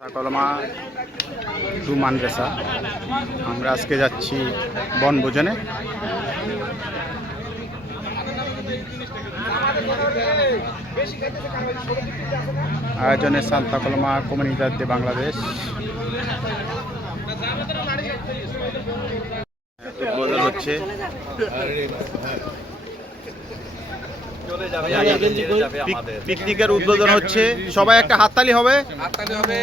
কলমা two মানরেসা। আমরা আজকে যাচ্ছি বনভোজনে। আয়োজনে সান্তা কলমা কমিউনিটার de বাংলাদেশ। উদ্বোধন হচ্ছে। পিকনিকের উদ্বোধন হচ্ছে। সবাই একটা হাততালি হবে। হাততালি হবে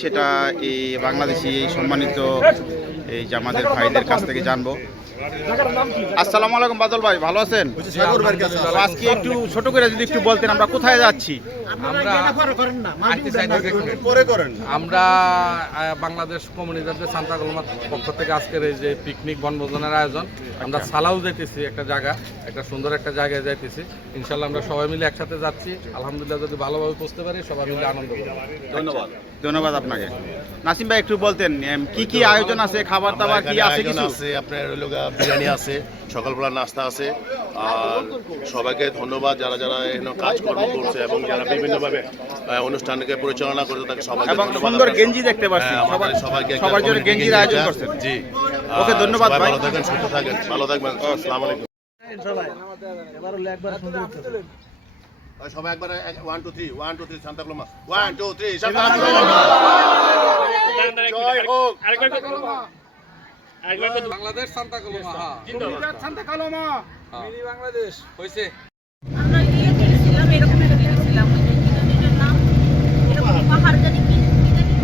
সেটা এই বাংলাদেশি সম্মানিত এই যে আমাদের ভাইদের কাছ থেকে জানব। আসসালামু আলাইকুম বাদল ভাই ভালো আছেন? আজকে একটু ছোট করে যদি একটু বলতেন আমরা কোথায় যাচ্ছি? আমরা আমরা বাংলাদেশ সান্তা কলমার পক্ষ থেকে আজকের এই যে পিকনিক বনভোজনের আয়োজন আমরা সালাউ যাইতেছি একটা জায়গা একটা সুন্দর একটা জায়গায় যাইতেছি। ইনশাল্লাহ আমরা সবাই মিলে একসাথে যাচ্ছি। আলহামদুলিল্লাহ যদি ভালোভাবে বুঝতে পারি সবাই মিলে আনন্দ করব। ধন্যবাদ। ধন্যবাদ আপনাকে। নাসিম ভাই একটু বলতেন কি কি আয়োজন আছে খাবার দাবার কি আছে আয়োজন কিছু? আছে আপনার হলো গা বিরিয়ানি আছে সকালবেলা নাস্তা আছে আর সবাইকে ধন্যবাদ যারা যারা এখানে কাজকর্ম করছে এবং যারা বিভিন্নভাবে অনুষ্ঠানকে পরিচালনা করছে তাকে সবাইকে এবং ধন্যবাদ সুন্দর গেঞ্জি দেখতে পাচ্ছি। হ্যাঁ, সবাইকে সবার জন্য গেঞ্জির গেঞ্জি আয়োজন। করছেন। জি। ওকে, ধন্যবাদ ভাই। ভালো থাকেন সুস্থ থাকেন ভালো থাকবেন আসসালামু আলাইকুম। ওই সবাই একবার one two three one two three Shanta কলমা ওয়ান টু থ্রি সান্তা জয় হোক। বাংলাদেশ শান্তা কলমা হ্যাঁ। বাংলাদেশ। হয়েছে আমরা গিয়ে দেখেছিলাম এরকম একটা দেখেছিলাম ওই যে কি জানি এটার নাম এরকম পাহাড় জানি কি কি জানি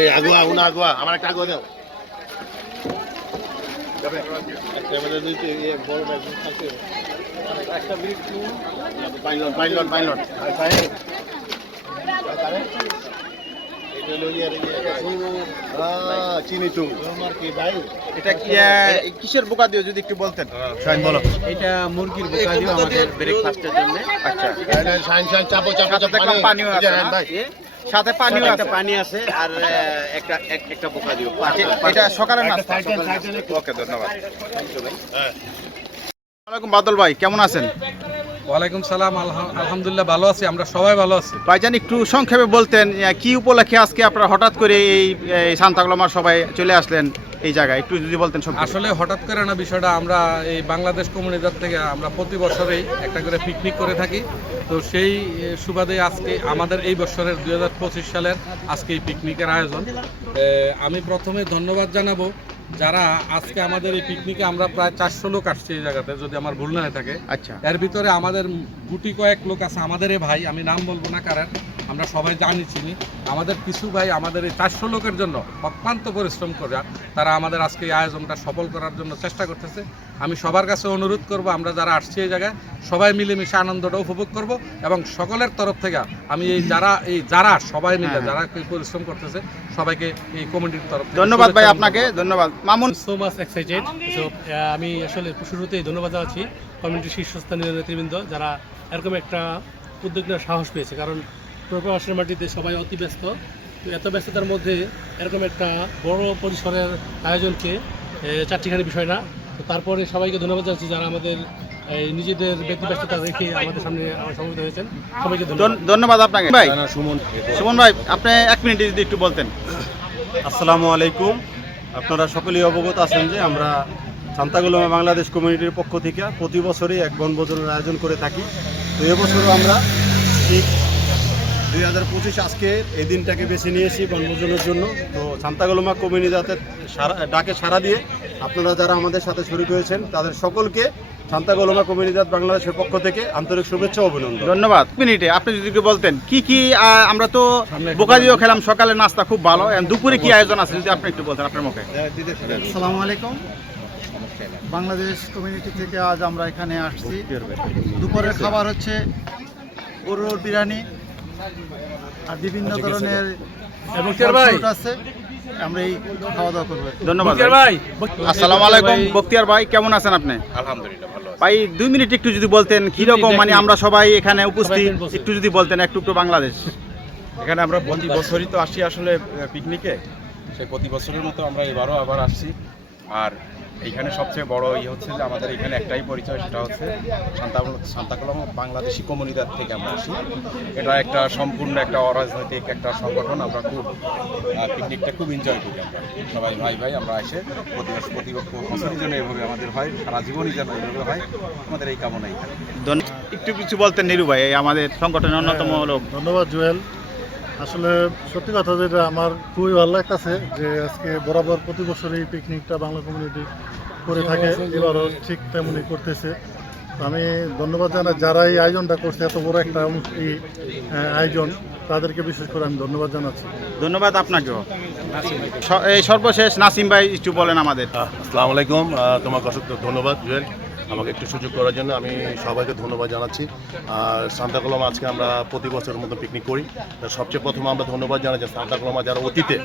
এই আগুয়া উনা আগুয়া আমার একটা আগুয়া দাও। চুং এটা কি কিসের বোকা দিও যদি একটু বলতেন? বলো। এটা মুরগির বোকা দিয়ে আমাদের ব্রেকফাস্টের জন্য। আচ্ছা। পানিও আছে ভাই। সাথে পানিও একটা আছে। পানি আছে আর একটা একটা বোকা দিও। এটা সকালের নাস্তা ওকে ধন্যবাদ। ওয়ালাইকুম বাদল ভাই কেমন আছেন? ওয়ালাইকুম সালাম আলহা- আলহামদুলিল্লাহ ভালো আছি আমরা সবাই ভালো আছি। ভাইজান একটু সংক্ষেপে বলতেন কি উপলক্ষে আজকে আপনারা হঠাৎ করে এই এই সান্তাকলমার সবাই চলে আসলেন? এই জায়গায়, একটু যদি বলতেন সব আসলে হঠাৎ করে না বিষয়টা, আমরা এই বাংলাদেশ কমিউনিটার থেকে আমরা প্রতি বছরেই একটা করে পিকনিক করে থাকি। তো সেই সুবাদে আজকে আমাদের এই বছরের দুই হাজার পঁচিশ সালের আজকে এই পিকনিকের আয়োজন। আমি প্রথমে ধন্যবাদ জানাব যারা আজকে আমাদের এই পিকনিকে আমরা প্রায় চারশো লোক আসছি এই জায়গাতে যদি আমার ভুল না হয়ে থাকে। আচ্ছা। এর ভিতরে আমাদের গুটি কয়েক লোক আছে আমাদের এই ভাই আমি নাম বলব না কারণ আমরা সবাই জানি চিনি। আমাদের কিছু ভাই আমাদের এই চারশো লোকের জন্য অক্লান্ত পরিশ্রম করে তারা আমাদের আজকে এই আয়োজনটা সফল করার জন্য চেষ্টা করতেছে। আমি সবার কাছে অনুরোধ করব আমরা যারা আসছি এই জায়গায় সবাই মিলেমিশে আনন্দটা উপভোগ করব এবং সকলের তরফ থেকে আমি এই যারা এই যারা সবাই মিলে হ্যাঁ, যারা পরিশ্রম করতেছে সবাইকে এই কমিটির তরফ থেকে ধন্যবাদ ভাই আপনাকে ধন্যবাদ। Mamun? So much excited so আমি আসলে শুরুতেই ধন্যবাদ জানাচ্ছি কমিউনিটির শীর্ষস্থানীয় নেতৃবৃন্দ যারা এরকম একটা উদ্যোগ নেওয়ার সাহস পেয়েছে। কারণ প্রবাসের মাটিতে সবাই অতি ব্যস্ত। তো এত ব্যস্ততার মধ্যে এরকম একটা বড় পরিসরের আয়োজনকে চারটিখানি বিষয় না তারপরে সবাইকে ধন্যবাদ জানাচ্ছি যারা আমাদের এই নিজেদের ব্যক্তি ব্যস্ততা রেখে আমাদের সামনে সমবেত হয়েছেন। সবাইকে ধন্যবাদ ধন- ধন্যবাদ। আপনাকে। ভাই। সুমন সুমন ভাই আপনি এক মিনিট যদি একটু বলতেন। আসসালামু আলাইকুম। আপনারা সকলেই অবগত আছেন যে আমরা সান্তাগুলমা বাংলাদেশ কমিউনিটির পক্ষ থেকে প্রতি বছরই এক বনভোজনের আয়োজন করে থাকি। তো এবছরও আমরা ঠিক দুই হাজার পঁচিশ আজকে এই দিনটাকে বেছে নিয়েছি বনভোজনের জন্য। তো সান্তাগুলমা কমিউনিটি যাতে সারা ডাকে সাড়া দিয়ে আপনারা যারা আমাদের সাথে শরীর হয়েছেন তাদের সকলকে সান্তাগুলমা কমিউনিটি বাংলাদেশের পক্ষ থেকে আন্তরিক শুভেচ্ছা ও অভিনন্দন। ধন্যবাদ। মিনিটে আপনি যদি একটু বলতেন কি কি আমরা তো বোকা দিয়েও খেলাম সকালে নাস্তা খুব ভালো। দুপুরে কি আয়োজন আছে যদি আপনি একটু বলতেন আপনার মুখে। আসসালামু আলাইকুম। বাংলাদেশ কমিউনিটি থেকে আজ আমরা এখানে আসছি। দুপুরের খাবার হচ্ছে গরুর বিরিয়ানি আর বিভিন্ন ধরনের ভাই। fruit আছে। আমরা এই খাওয়া দাওয়া করব। ধন্যবাদ ভাই। ভাই আসসালামু আলাইকুম। বক্তিয়ার ভাই কেমন আছেন আপনি? আলহামদুলিল্লাহ ভালো ভাই দুই মিনিট একটু যদি বলতেন কীরকম মানে আমরা সবাই এখানে উপস্থিত একটু যদি বলতেন একটু একটু বাংলাদেশ। এখানে আমরা প্রতি বছরই তো আসি আসলে পিকনিকে সেই প্রতি বছরের মতো আমরা এবারও আবার আসছি। আর এইখানে সবচেয়ে বড় ইয়ে হচ্ছে যে আমাদের এখানে একটাই পরিচয় সেটা হচ্ছে সান্তা সান্তাকলম বাংলাদেশি কমিউনিটার থেকে আমরা আসি। এটা একটা সম্পূর্ণ একটা অরাজনৈতিক একটা সংগঠন আমরা খুব পিকনিকটা খুব এনজয় করি আমরা। সবাই ভাই ভাই আমরা এসে প্রতি বছর প্রতি বছরই যেন এভাবে আমাদের হয় সারা জীবনই যেন এইভাবে হয় আমাদের এই কামনাই। একটু কিছু বলতেন নিরু ভাই এই আমাদের সংগঠনের অন্যতম লোক। ধন্যবাদ জুয়েল। আসলে সত্যি কথা যেটা আমার খুবই ভালো লাগতেছে যে আজকে বরাবর প্রতি বছর এই পিকনিকটা বাংলা কমিউনিটি করে থাকে এবারও ঠিক তেমনই করতেছে। তো আমি ধন্যবাদ জানাই যারা এই আয়োজনটা করছে এত বড় একটা এই আয়োজন তাদেরকে বিশেষ করে আমি ধন্যবাদ জানাচ্ছি। ধন্যবাদ আপনাকেও। স- এই সর্বশেষ নাসিম ভাই একটু বলেন আমাদের। আসসালামু আলাইকুম। তোমাকে অসংখ্য ধন্যবাদ জুয়েল। আমাকে একটু সুযোগ করার জন্য আমি সবাইকে ধন্যবাদ জানাচ্ছি। আর সান্তাকলম আজকে আমরা প্রতি বছরের মতো পিকনিক করি। সবচেয়ে প্রথম আমরা ধন্যবাদ জানাচ্ছি সান্তাকলমা যারা অতীতে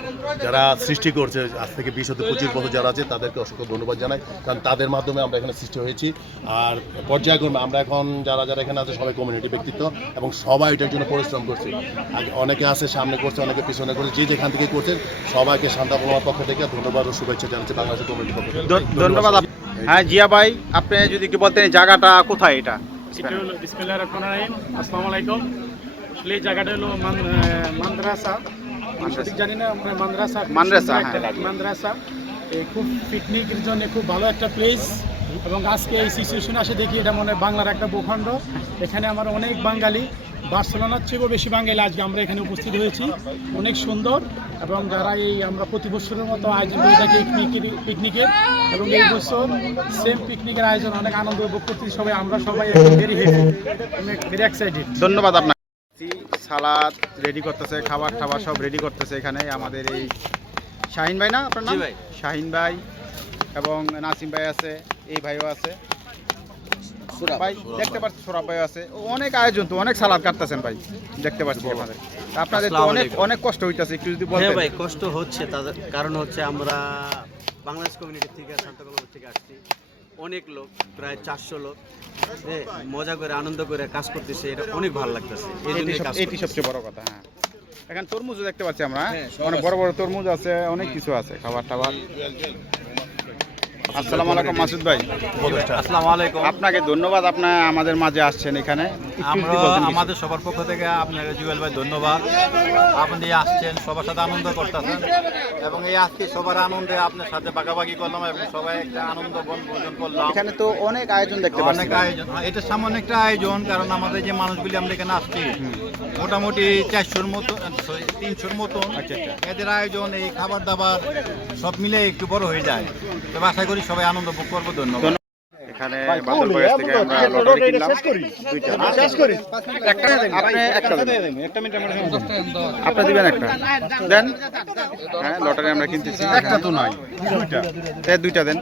যারা সৃষ্টি করছে, আজ থেকে বিশ হতে পঁচিশ বছর যারা আছে, তাদেরকে অসংখ্য ধন্যবাদ জানাই। কারণ তাদের মাধ্যমে আমরা এখানে সৃষ্টি হয়েছি। আর পর্যায়ক্রমে আমরা এখন যারা যারা এখানে আছে, সবাই কমিউনিটি ব্যক্তিত্ব এবং সবাই এটার জন্য পরিশ্রম করছে। অনেকে আছে, সামনে করছে, অনেকে পিছনে করছে, যে যেখান থেকে করছেন, সবাইকে সান্তাকলমার পক্ষ থেকে ধন্যবাদ ও শুভেচ্ছা জানাচ্ছি বাংলাদেশের কমিউনিটির পক্ষ ধন্যবাদ। হ্যাঁ জিয়া ভাই আপনি যদি কি বলতেন জায়গাটা কোথায় এটা? আসসালামু আলাইকুম। আসলে এই জায়গাটা হলো মাদ্রাসা। আমি জানি না মাদ্রাসা হ্যাঁ। মাদ্রাসা। খুব পিকনিকের জন্য খুব ভালো একটা প্লেস এবং আজকে এই সিচুয়েশন আসে দেখি এটা মনে হয় বাংলার একটা ভূখণ্ড। এখানে আমার অনেক বাঙালি। বার্সেলোনার থেকেও বেশি বাঙালি আজকে আমরা এখানে উপস্থিত হয়েছি। অনেক সুন্দর এবং যারা এই আমরা প্রতি বছরের মতো আয়োজন করে থাকি পিকনিকের পিকনিকের এবং এই বছর সেম পিকনিকের আয়োজন অনেক আনন্দ উপভোগ করতেছি সবাই আমরা সবাই ভেরি হ্যাপি ভেরি এক্সাইটেড ধন্যবাদ আপনাকে। সালাদ রেডি করতেছে খাবার টাবার সব রেডি করতেছে এখানে আমাদের এই শাহিন ভাই না আপনার নাম? শাহিন ভাই এবং নাসিম ভাই আছে এই ভাইও আছে। ভাই দেখতে পাচ্ছি সোরাব ভাই আছে। অনেক আয়োজন তো অনেক সালাদ কাটতেছেন ভাই। দেখতে পাচ্ছি আমাদের আপনাদের তো অনেক অনেক কষ্ট হইতাছে একটু যদি হ্যাঁ বলতেন। ভাই কষ্ট হচ্ছে তাদের কারণ হচ্ছে আমরা বাংলাদেশ কমিউনিটি থেকে শান্তকলম থেকে আসছি। অনেক লোক প্রায় চারশো লোক মজা করে আনন্দ করে কাজ করতেছে। এটা অনেক ভালো লাগতেছে এই এটি। সবচেয়ে বড় কথা হ্যাঁ। এখানে তরমুজও দেখতে পাচ্ছি আমরা হ্যাঁ? অনেক বড় বড় তরমুজ আছে অনেক কিছু আছে খাবার টাবার আসসালামু আলাইকুম মাসুদ ভাই। আসসালামু আলাইকুম। আপনাকে ধন্যবাদ আপনার আমাদের মাঝে আসছেন এখানে। আমরা। আমাদের সবার পক্ষ থেকে আপনাকে জুয়েল ভাই ধন্যবাদ। আপনি আসছেন সবার সাথে আনন্দ করতেছেন। এবং এই আজকে সবার আনন্দে আপনার সাথে বাগাবাগি করলাম এবং সবাই একটা আনন্দ বনভোজন করলাম। এখানে তো অনেক আয়োজন দেখতে পাচ্ছি। অনেক আয়োজন। হ্যাঁ, এটা সামান্য একটা আয়োজন কারণ আমাদের যে মানুষগুলি আমরা এখানে আসছি মোটামুটি চারশোর মতো তিনশোর মতন। আচ্ছা, আচ্ছা। এদের আয়োজন এই খাবার দাবার সব মিলে একটু বড় হয়ে যায়। তবে আশা করি সবাই আনন্দ ভোগ করব ধন্যবাদ। এখানে বাদল বয়স থেকে আমরা লটারি কিনলাম। দুইটা। একটা আপনি একটা দেন। আপনি দিবেন একটা। দেন। হ্যাঁ লটারি আমরা কিনতেছি। একটা তো নয় দুইটা। দুইটা দেন।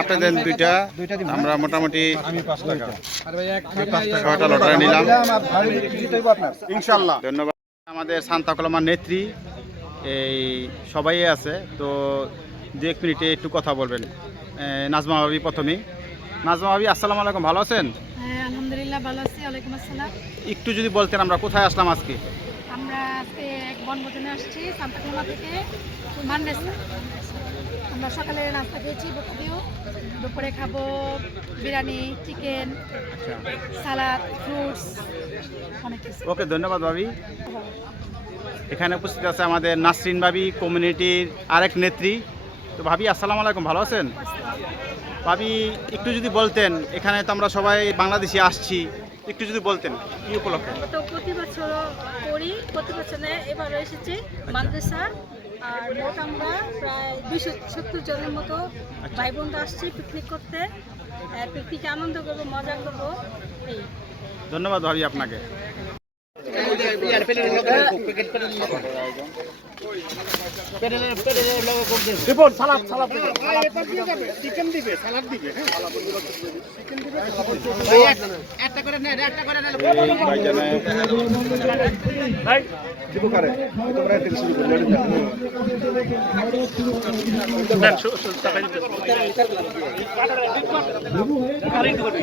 আপনি দেন দুইটা। আমরা মোটামুটি ছয়টা লটারি নিলাম। ইনশাল্লাহ। ধন্যবাদ। আমাদের সান্তা কলমার নেত্রী। এই সবাই আছে তো দু এক মিনিটে একটু কথা বলবেন। নাজমা ভাবি প্রথমেই। নাজমা ভাবি আসসালামু আলাইকুম ভালো আছেন? হ্যাঁ আলহামদুলিল্লাহ ভালো আছি ওয়ালাইকুম আসসালাম। একটু যদি বলতেন আমরা কোথায় আসলাম আজকে? আমরা আজকে এক বনভোজনে আসছি সান্তাকুমা থেকে মানরেসা আমরা সকালে নাস্তা খেয়েছি বকুদিও দুপুরে খাব বিরিয়ানি চিকেন সালাদ ফ্রুটস অনেক কিছু। ওকে ধন্যবাদ ভাবি। এখানে উপস্থিত আছে আমাদের নাসরিন ভাবি কমিউনিটির আরেক নেত্রী। তো ভাবি আসসালামু আলাইকুম ভালো আছেন? ভাবি একটু যদি বলতেন এখানে তো আমরা সবাই বাংলাদেশি আসছি একটু যদি বলতেন কি উপলক্ষে? তো প্রতি বছর করি প্রতি বছরে এবারও এসেছি মাদ্রাসা আর মোট আমরা প্রায় দুইশো সত্তর জনের মতো ভাই বোনরা আসছি পিকনিক করতে। পিকনিকে আনন্দ করব মজা করব এই। ধন্যবাদ ভাবি আপনাকে। রিপোর্ট সালাদ সালাদ চিকেন দিবে সালাদ দিবে চিকেন দিবে একটা করে নেন একটা করে নেন ভাই দিবকারে তোমরা এটা শুরু করলে না কারেন্ট করবে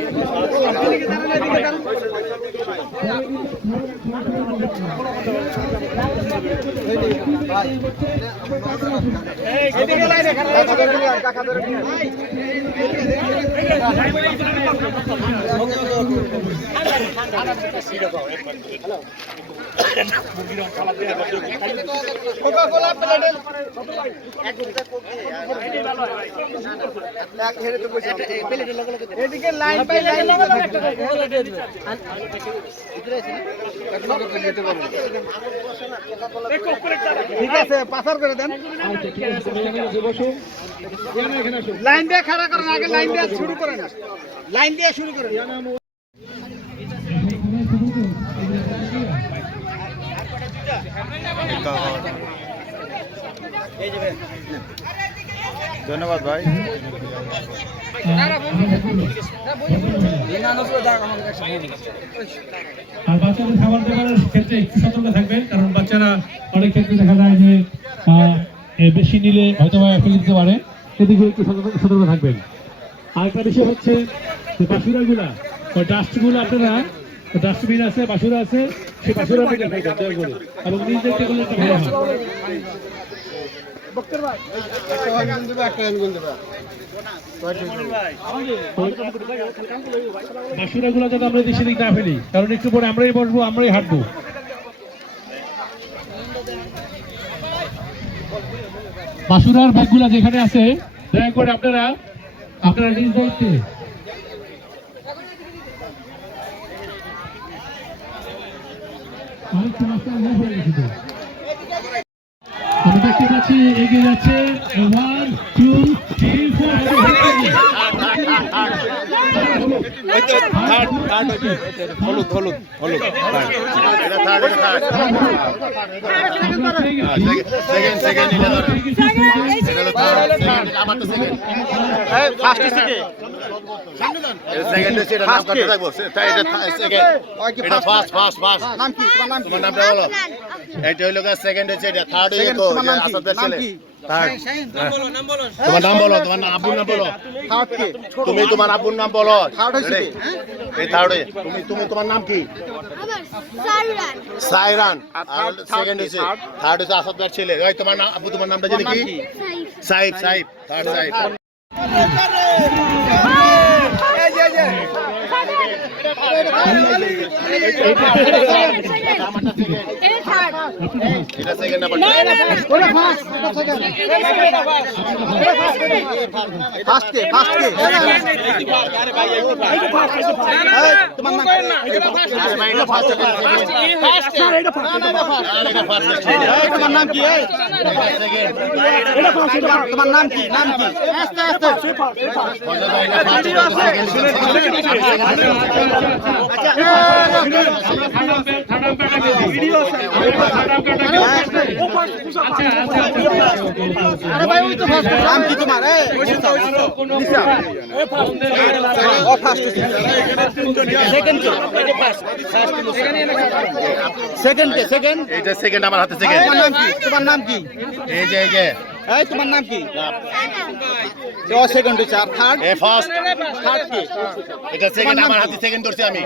হ্যালো ঠিক আছে পাসার করে দেন। লাইন দিয়ে খাড়া করেন, আগে লাইন দিয়ে শুরু করেন। লাইন দিয়ে শুরু করেন। ধন্যবাদ ভাই। আর বাচ্চাদের খাবার দাবারের ক্ষেত্রে একটু সতর্ক থাকবেন, কারণ বাচ্চারা অনেক ক্ষেত্রে দেখা যায় যে বেশি নিলে হয়তো ফেলে দিতে পারে। এদিকে একটু সতর্ক থাকবেন। আরেকটা বিষয় হচ্ছে যে বাসুরাগুলা ওই ডাস্টগুলো আপনারা ডাস্টবিন আছে, বাসুরা আছে, সেই বাসুরা পেটে এবং নিজ দেখতে একটা ভালো হয় আমরা দেশে দিক কারণ একটু পরে আমরাই বসবো, আমরাই হাঁটবো। বাসুরার ব্যাগগুলো যেখানে আছে, দয়া করে আপনারা আপনারা নিজ দায়িত্বে আরেকটা রাস্তা আমরা হয়ে গেছে তো। আমি দেখতে পাচ্ছি এগিয়ে যাচ্ছে ওয়ান টু থ্রি ফোর হলুদ হলুদ হলুদ। এটা থার্ড এটা থার্ড সেকেন্ড সেকেন্ড এটা হইল সেকেন্ড হচ্ছে এটা থার্ড হইল নাম কি? আসাদের ছেলে। তোমার নাম বলো তোমার নাম আব্বুর নাম বলো। থার্ড তুমি তোমার আব্বুর নাম বলো। Ready? এই থার্ড তুমি তুমি তোমার নাম কি? সাইরান। আর সেকেন্ড? হচ্ছে? থার্ড হচ্ছে আসাদার ছেলে। ওই তোমার নাম আব্বু তোমার নামটা জানি কি? সাইব সাইব থার্ড কে এই, নাম এই, তোমার নাম কি? তোমার নাম কি নাম কি আস্তে আস্তে আরে নাম কি তোমার এই নিশা ও ফার্স্ট সেকেন্ড সেকেন্ড সেকেন্ড আমার হাতে সেকেন্ড তোমার নাম কি? এই যে। এই তোমার নাম কি? ও সেকেন্ড হচ্ছে আর থার্ড এ ফার্স্ট থার্ড কি? এটা সেকেন্ড আমার হাতে সেকেন্ড ধরছি আমি।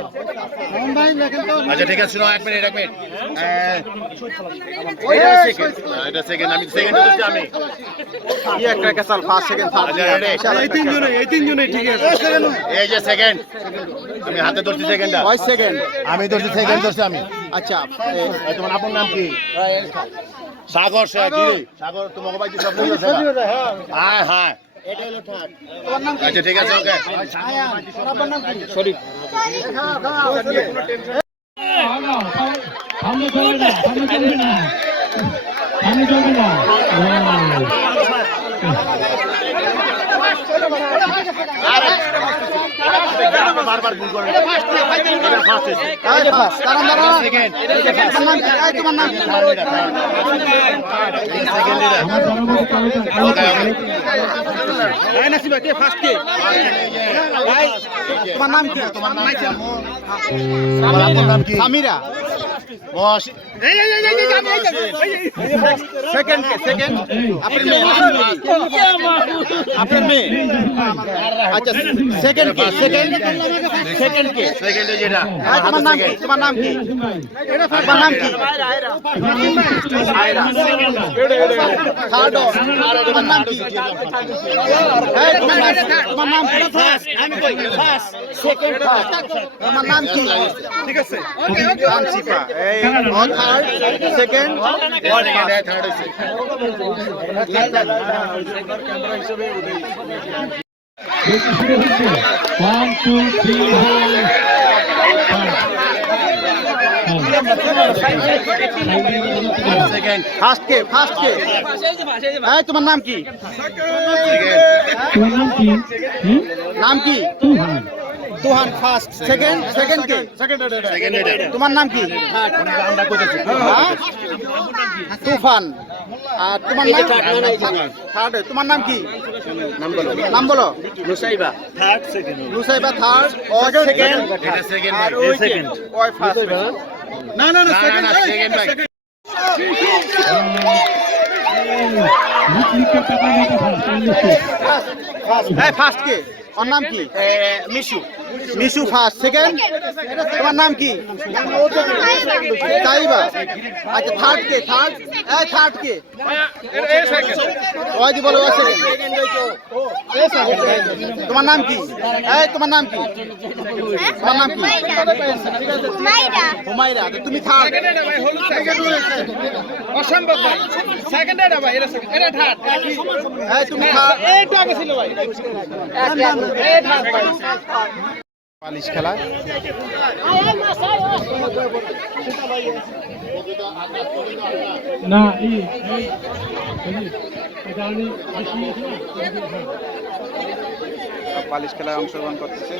মোহন ভাই লেখেন তো। আচ্ছা ঠিক আছে শোনো এক মিনিট এক মিনিট সেকেন্ড এটা সেকেন্ড আমি সেকেন্ড ধরছি আমি। একটা কাসাল ফার্স্ট সেকেন্ড থার্ড আচ্ছা? এই তিনজনে এই তিনজনে ঠিক আছে। এই যে সেকেন্ড আমি হাতে ধরছি সেকেন্ডটা ওই সেকেন্ড আমি ধরছি সেকেন্ড ধরছি আমি। আচ্ছা তোমার আপনার নাম কি? সাগর সে? সাগর। তোমাকে সব হ্যাঁ হ্যাঁ। তোমার নাম কি? আচ্ছা ঠিক আছে ওকে। আয়ান। তোমার শরীফ সামনে চলে না সামনে চলবে না। সামনে চলবে না। বারবার ভুল করেন এটা ফার্স্ট না ফাইনাল এটা ফার্স্ট এই যে ফার্স্ট তোমার নাম কি এই তোমার নাম কি এই নাসিবা কে ফার্স্ট কে এই, তোমার নাম কি তোমার নাম কি আমার আপুর নাম কি সামিরা বস এই এই এই এই সেকেন্ড কে সেকেন্ড আপনার মেয়ে আপনার মেয়ে আচ্ছা সেকেন্ড কে সেকেন্ড সেকেন্ড কে সেকেন্ডে যেটা তোমার নাম কি? তোমার নাম কি? তোমার নাম কি? থার্ড তোমার নাম কি? এই, তোমার নাম তোমার নাম কি? আমি কই? ফার্স্ট সেকেন্ড ফার্স্ট তোমার নাম কি? ঠিক আছে। ওকে ওকে এই থার্ড সেকেন্ড ওয়ান ফার্স্ট কে ফার্স্ট কে? এই তোমার নাম কি? নাম কি? তুহান ফার্স্ট সেকেন্ড সেকেন্ড কে সেকেন্ড তোমার নাম কি আমরা কইতেছি হ্যাঁ? তুফান আর তোমার নাম থার্ড তোমার নাম কি নাম বলো নাম বলো নুসাইবা লুসাইবা থার্ড ও সেকেন্ড এটা সেকেন্ড আর ওই সেকেন্ড ওই ফার্স্ট না না না না সেকেন্ড সেকেন্ড ভাই এই ফার্স্ট কে ওর নাম কি? মিশু। মিশু ফার্স্ট সেকেন্ড তোমার নাম কি? তাইবা। আচ্ছা থার্ড কে থার্ড এই থার্ড কে? ওই দি বলো ওই তোমার নাম কি? এই তোমার নাম কি? তোমার নাম কি? হুমায়রা। তো তুমি থার্ড অসম্ভব ভাই। সেকেন্ড এটা ভাই এটা সেকেন্ড এটা থার্ড এই তুমি এইটা আগে ছিল ভাই। এই থার্ড ভাই পালিশ খেলা না। সব পালিশ খেলায় অংশগ্রহণ করতেছে।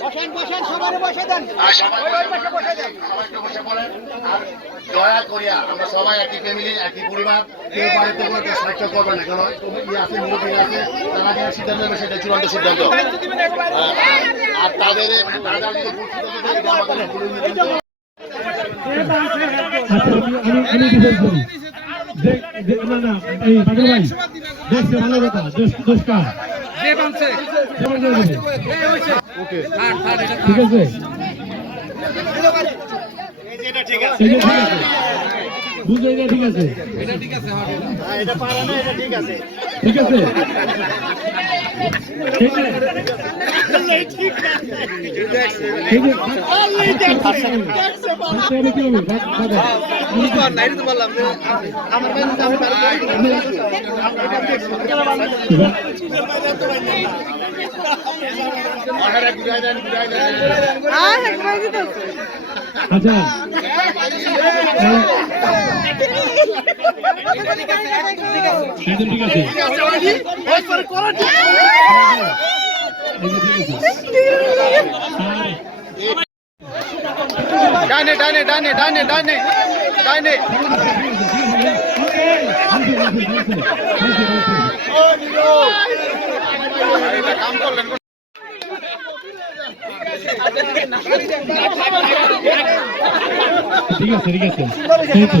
বসেন বসেন সবার বসে দেন আর সবাইকে বসে পড়েন আর দয়া করিয়া আমরা সবাই একই ফ্যামিলি একই পরিবার কেউ বাড়িতে কোনো কেউ সাহায্য করবে না কেন ইয়ে আছে মুরব্বী আছে তারা যে সিদ্ধান্ত নেবে সেটা চূড়ান্ত সিদ্ধান্ত আর- আর তাদের ভুল সিদ্ধান্ত নেয়, এটা আমাদের ভুল সিদ্ধান্ত। এটা ঠিক আছে। এটা পারে না এটা ঠিক আছে। মাথাটা ঘুরায় দেন, ঘুরায় দেন। ডাইনে ডাইনে ডাইনে ডাইনে ডাইনে ডাইনে এটা কাম করলেন পিঠা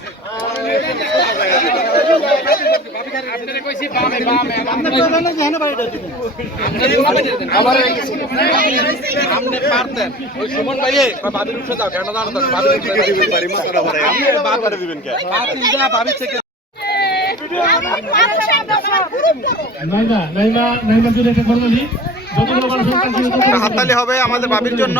হাততালি হবে আমাদের ভাবির জন্য।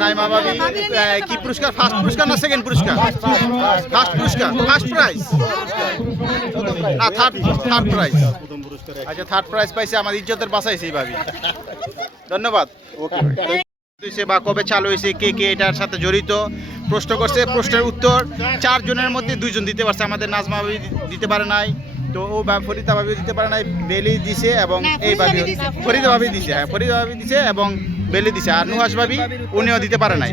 নাইমা ভাবি কি পুরস্কার? ফার্স্ট পুরস্কার না সেকেন্ড পুরস্কার? ফার্স্ট পুরস্কার ফার্স্ট প্রাইজ না থার্ড থার্ড প্রাইজ আচ্ছা থার্ড প্রাইজ পাইছে আমার ইজ্জতের বাঁচাইছে এই ভাবি। ধন্যবাদ। ওকে হয়েছে বা কবে চালু হয়েছে কে কে এটার সাথে জড়িত? প্রশ্ন করছে প্রশ্নের উত্তর। চারজনের মধ্যে দুইজন দিতে পারছে আমাদের নাজমা ভাবি দিতে পারে নাই তো ও বা ফরিদা ভাবি দিতে পারে নাই বেলি দিছে এবং এই ভাবি ফরিদা ভাবি দিছে হ্যাঁ ফরিদা ভাবি দিছে এবং বেলি দিছে। আর নুহাস ভাবি উনিও দিতে পারে নাই।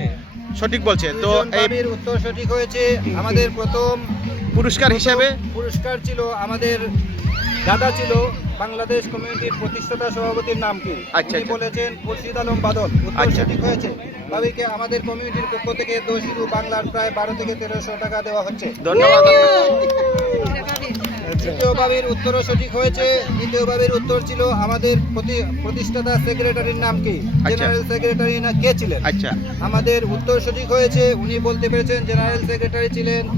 সঠিক বলছে। তো এই উত্তর সঠিক হয়েছে। আমাদের প্রথম পুরস্কার হিসাবে পুরস্কার ছিল আমাদের দাদা ছিল বাংলাদেশ কমিউনিটির প্রতিষ্ঠাতা সভাপতির নাম কি? আচ্ছা, উনি আচ্ছা। বলেছেন খুরশিদ আলম বাদল আচ্ছা। সঠিক হয়েছে। ভাবিকে আমাদের কমিউনিটির পক্ষ থেকে দোষিরু বাংলার প্রায় বারো থেকে তেরোশো টাকা দেওয়া হচ্ছে। ধন্যবাদ। দ্বিতীয় ভাবির উত্তরও সঠিক হয়েছে। দ্বিতীয় ভাবির উত্তর ছিল আমাদের প্রতি- প্রতিষ্ঠাতা সেক্রেটারির নাম কি? জেনারেল সেক্রেটারি না কে ছিলেন? আচ্ছা। আমাদের উত্তর সঠিক হয়েছে। উনি বলতে পেরেছেন জেনারেল সেক্রেটারি ছিলেন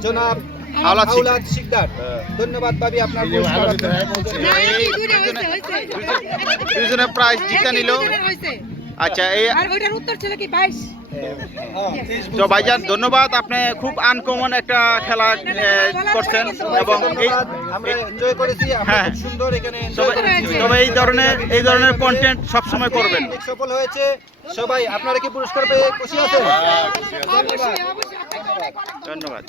জনাব আওলাদ শিকদার। শিকদার। ধন্যবাদ ভাবি আপনার দুজনে প্রাইজ জিতে নিল। আচ্ছা এই উত্তর ছিল কি বাইশ? তো ভাইজান ধন্যবাদ আপনি খুব আনকমন একটা খেলা করছেন এবং এই আমরা এনজয় করেছি আমরা হ্যাঁ। খুব সুন্দর এখানে তবে এই ধরনের এই ধরনের কন্টেন্ট সবসময় করবেন। সফল হয়েছে। সবাই আপনারা কি পুরস্কার পেয়ে খুশি আছেন? ধন্যবাদ।